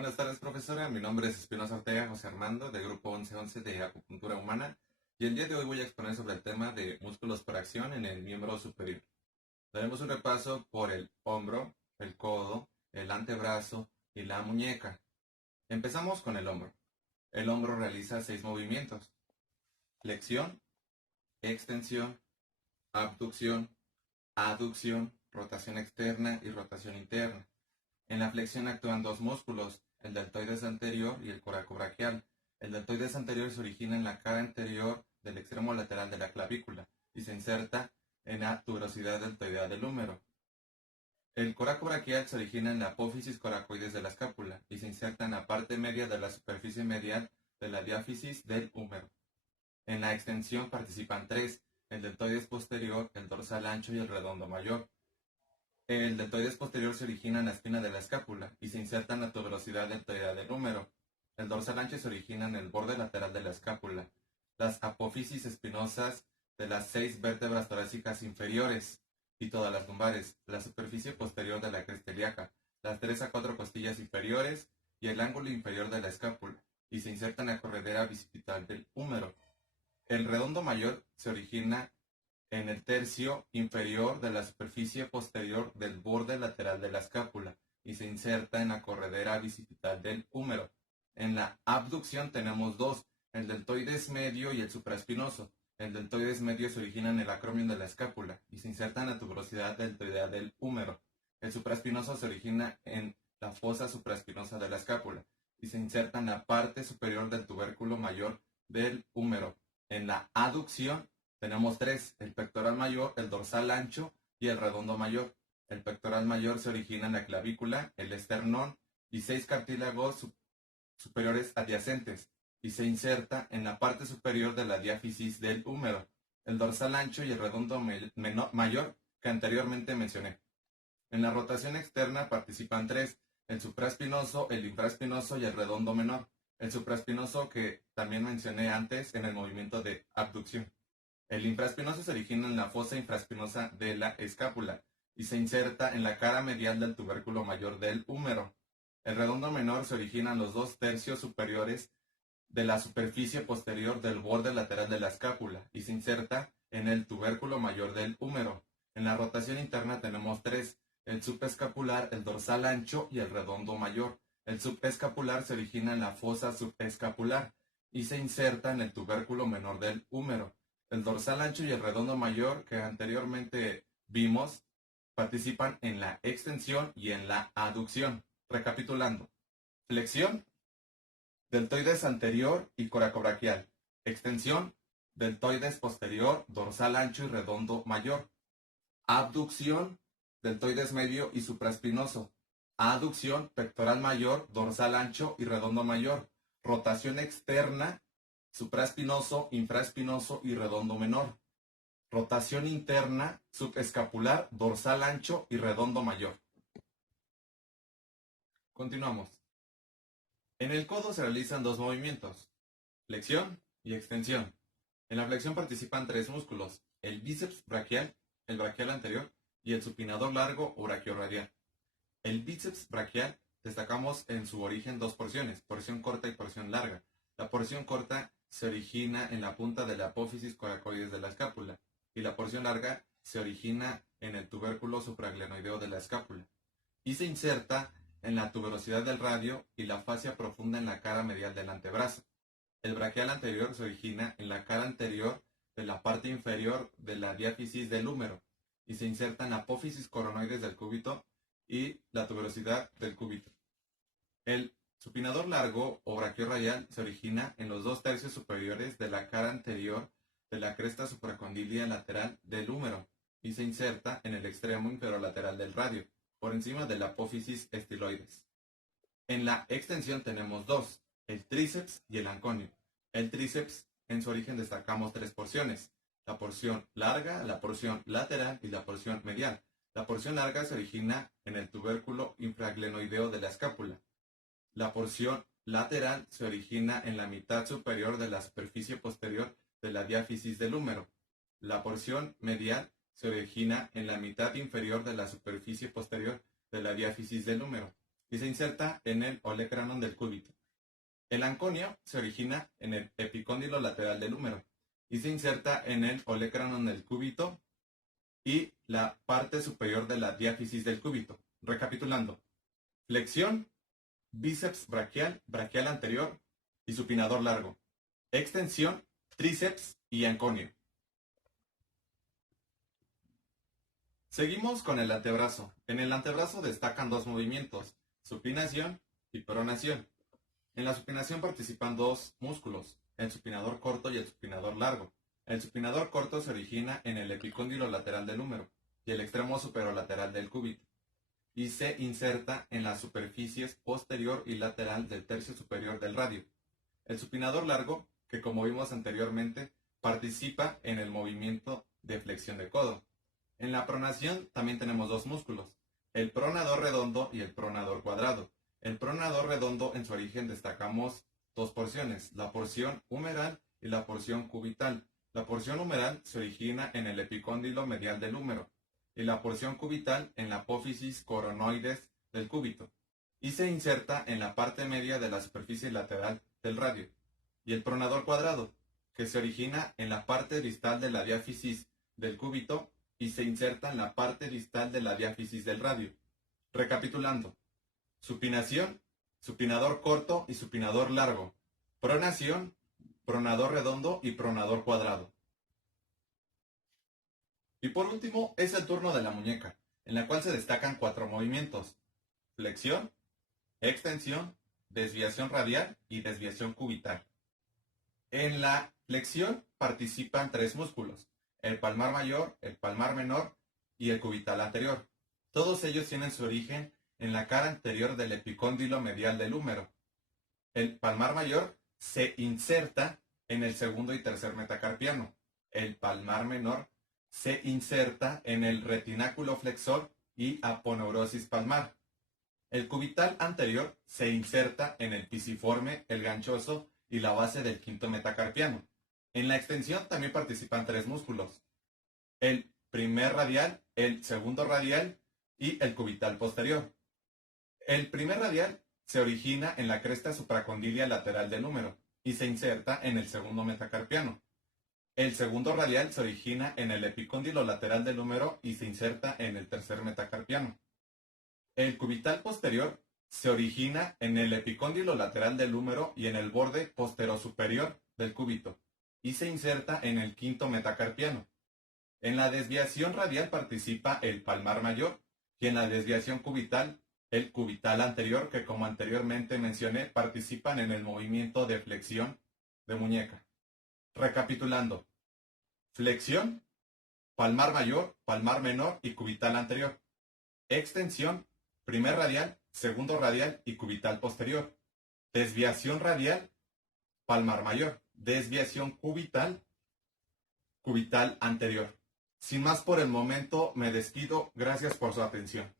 Buenas tardes, profesora. Mi nombre es Espinosa Ortega José Armando, del grupo 1111 de Acupuntura Humana, y el día de hoy voy a exponer sobre el tema de músculos por acción en el miembro superior. Daremos un repaso por el hombro, el codo, el antebrazo y la muñeca. Empezamos con el hombro. El hombro realiza 6 movimientos: flexión, extensión, abducción, aducción, rotación externa y rotación interna. En la flexión actúan dos músculos, el deltoides anterior y el coracobraquial. El deltoides anterior se origina en la cara anterior del extremo lateral de la clavícula y se inserta en la tuberosidad deltoidea del húmero. El coracobraquial se origina en la apófisis coracoides de la escápula y se inserta en la parte media de la superficie medial de la diáfisis del húmero. En la extensión participan tres: el deltoides posterior, el dorsal ancho y el redondo mayor. El deltoides posterior se origina en la espina de la escápula y se inserta en la tuberosidad deltoidea del húmero. El dorsal ancho se origina en el borde lateral de la escápula. Las apófisis espinosas de las 6 vértebras torácicas inferiores y todas las lumbares, la superficie posterior de la cresta ilíaca, las 3 a 4 costillas inferiores y el ángulo inferior de la escápula, y se inserta en la corredera bicipital del húmero. El redondo mayor se origina en el tercio inferior de la superficie posterior del borde lateral de la escápula y se inserta en la corredera bicipital del húmero. En la abducción tenemos dos: el deltoides medio y el supraespinoso. El deltoides medio se origina en el acromion de la escápula y se inserta en la tuberosidad deltoidea del húmero. El supraespinoso se origina en la fosa supraespinosa de la escápula y se inserta en la parte superior del tubérculo mayor del húmero. En la aducción tenemos tres: el pectoral mayor, el dorsal ancho y el redondo mayor. El pectoral mayor se origina en la clavícula, el esternón y 6 cartílagos superiores adyacentes y se inserta en la parte superior de la diáfisis del húmero. El dorsal ancho y el redondo mayor que anteriormente mencioné. En la rotación externa participan tres: el supraespinoso, el infraespinoso y el redondo menor. El supraespinoso que también mencioné antes en el movimiento de abducción. El infraespinoso se origina en la fosa infraespinosa de la escápula y se inserta en la cara medial del tubérculo mayor del húmero. El redondo menor se origina en los 2/3 superiores de la superficie posterior del borde lateral de la escápula y se inserta en el tubérculo mayor del húmero. En la rotación interna tenemos tres: el subescapular, el dorsal ancho y el redondo mayor. El subescapular se origina en la fosa subescapular y se inserta en el tubérculo menor del húmero. El dorsal ancho y el redondo mayor que anteriormente vimos participan en la extensión y en la aducción. Recapitulando: flexión, deltoides anterior y coracobraquial; extensión, deltoides posterior, dorsal ancho y redondo mayor; abducción, deltoides medio y supraespinoso; aducción, pectoral mayor, dorsal ancho y redondo mayor; rotación externa, supraespinoso, infraespinoso y redondo menor; rotación interna, subescapular, dorsal ancho y redondo mayor. Continuamos. En el codo se realizan dos movimientos: flexión y extensión. En la flexión participan tres músculos: el bíceps braquial, el braquial anterior y el supinador largo o braquiorradial. El bíceps braquial destacamos en su origen dos porciones: porción corta y porción larga. La porción corta se origina en la punta de la apófisis coracoides de la escápula y la porción larga se origina en el tubérculo supraglenoideo de la escápula y se inserta en la tuberosidad del radio y la fascia profunda en la cara medial del antebrazo. El braquial anterior se origina en la cara anterior de la parte inferior de la diáfisis del húmero y se inserta en la apófisis coronoides del cúbito y la tuberosidad del cúbito. El supinador largo o braquiorradial se origina en los 2/3 superiores de la cara anterior de la cresta supracondilia lateral del húmero y se inserta en el extremo inferior lateral del radio, por encima de la apófisis estiloides. En la extensión tenemos dos: el tríceps y el anconio. El tríceps, en su origen destacamos tres porciones: la porción larga, la porción lateral y la porción medial. La porción larga se origina en el tubérculo infraglenoideo de la escápula. La porción lateral se origina en la mitad superior de la superficie posterior de la diáfisis del húmero. La porción medial se origina en la mitad inferior de la superficie posterior de la diáfisis del húmero. y se inserta en el olecranon del cúbito. El anconio se origina en el epicóndilo lateral del húmero y se inserta en el olecranon del cúbito y la parte superior de la diáfisis del cúbito. Recapitulando: flexión, bíceps braquial, braquial anterior y supinador largo. Extensión, tríceps y anconio. Seguimos con el antebrazo. En el antebrazo destacan dos movimientos: supinación y pronación. En la supinación participan dos músculos, el supinador corto y el supinador largo. El supinador corto se origina en el epicóndilo lateral del húmero y el extremo superolateral del cúbito, y se inserta en las superficies posterior y lateral del tercio superior del radio. El supinador largo, que como vimos anteriormente, participa en el movimiento de flexión de codo. En la pronación también tenemos dos músculos, el pronador redondo y el pronador cuadrado. El pronador redondo, en su origen destacamos dos porciones, la porción humeral y la porción cubital. La porción humeral se origina en el epicóndilo medial del húmero y la porción cubital en la apófisis coronoides del cúbito, y se inserta en la parte media de la superficie lateral del radio. Y el pronador cuadrado, que se origina en la parte distal de la diáfisis del cúbito y se inserta en la parte distal de la diáfisis del radio. Recapitulando: supinación, supinador corto y supinador largo. Pronación, pronador redondo y pronador cuadrado. Y por último es el turno de la muñeca, en la cual se destacan cuatro movimientos: flexión, extensión, desviación radial y desviación cubital. En la flexión participan tres músculos: el palmar mayor, el palmar menor y el cubital anterior. Todos ellos tienen su origen en la cara anterior del epicóndilo medial del húmero. El palmar mayor se inserta en el segundo y tercer metacarpiano. El palmar menor se inserta en el retináculo flexor y aponeurosis palmar. El cubital anterior se inserta en el pisiforme, el ganchoso y la base del quinto metacarpiano. En la extensión también participan tres músculos: el primer radial, el segundo radial y el cubital posterior. El primer radial se origina en la cresta supracondilia lateral del húmero y se inserta en el segundo metacarpiano. El segundo radial se origina en el epicóndilo lateral del húmero y se inserta en el tercer metacarpiano. El cubital posterior se origina en el epicóndilo lateral del húmero y en el borde posterosuperior del cúbito y se inserta en el quinto metacarpiano. En la desviación radial participa el palmar mayor y en la desviación cubital el cubital anterior, que como anteriormente mencioné participan en el movimiento de flexión de muñeca. Recapitulando: flexión, palmar mayor, palmar menor y cubital anterior. Extensión, primer radial, segundo radial y cubital posterior. Desviación radial, palmar mayor. Desviación cubital, cubital anterior. Sin más por el momento, me despido. Gracias por su atención.